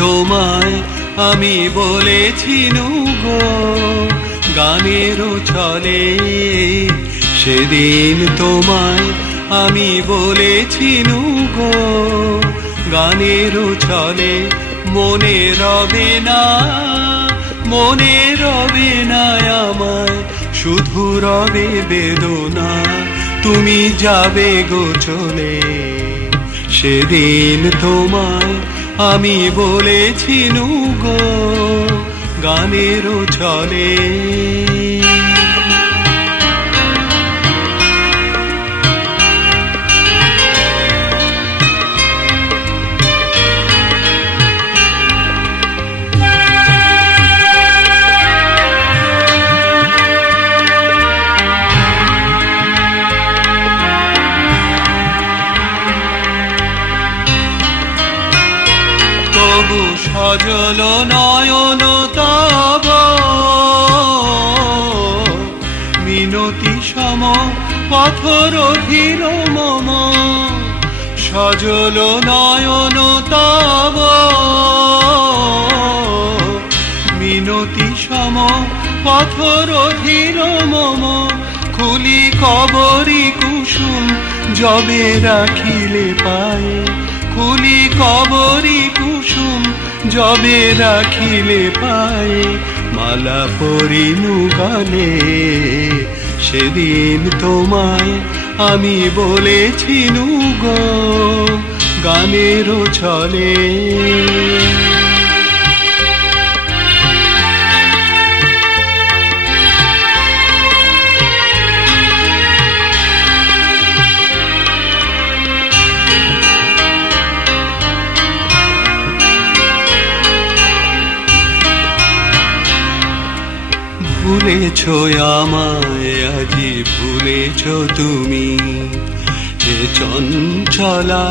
তোমায় আমি বলেছি গো গানেরও ছলে, সেদিন তোমায় আমি বলেছি গো গানেরও ছলে। মনে রবে না, মনে রবে না আমায়, শুধু রবে বেদনা, তুমি যাবে গো চলে। সেদিন তোমায় আমি বলেছি গো গানেরও ছলে। তবু সজল নয়ন তব মিনতি সম পথরধির মম, সজল নয়ন তব মিনতি সম পথরধির মম। খুলি কবরি কুসুম যবে রাখিলে পায়ে, খুলি কবরি কুসুম যবে রাখিলে পায়ে, মালা পরিনু গালে। সেদিন তোমায় আমি বলেছি গো গানেরও ছলে। ভুলেছ আমায় আজি ভুলেছ তুমি, এ চঞ্চলা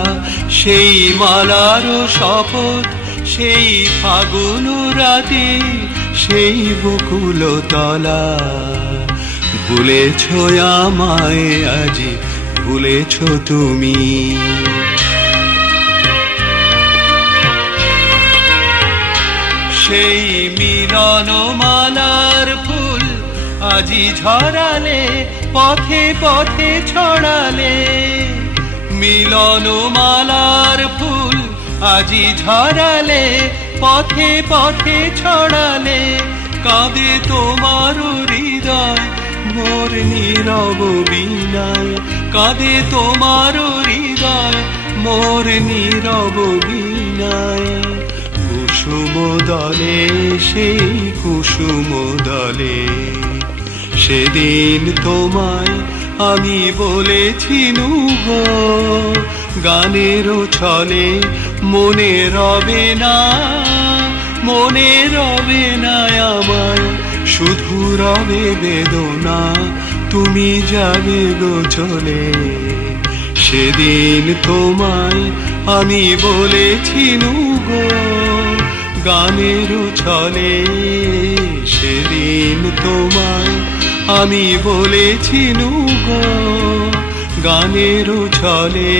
সেই মালার শপথ, সেই ফাগুন রাতে সেই বকুল তলা। ভুলেছ আমায় আজি ভুলেছ তুমি, সেই মিলন মালার ফুল আজি ঝরালে পথে পথে ছড়ালে। মিলন মালার ফুল আজি ঝরালে পথে পথে ছড়ালে। কাঁদে তোমার হৃদয় মোর নীরব বিনায়, কাঁদে তোমার হৃদয় মোর নীরব বিনায়। কুসুম দলে সেই কুসুম দলে, সেদিন তোমায় আমি বলেছি গো গানেরও ছলে। মনে রবে না, মনে রবে না আমায়, শুধু রবে বেদনা, তুমি যাবে গো চলে। সেদিন তোমায় আমি বলেছি গো গানেরও ছলে। সেদিন তোমায় আমি বলেছি গো গানেরও ছলে।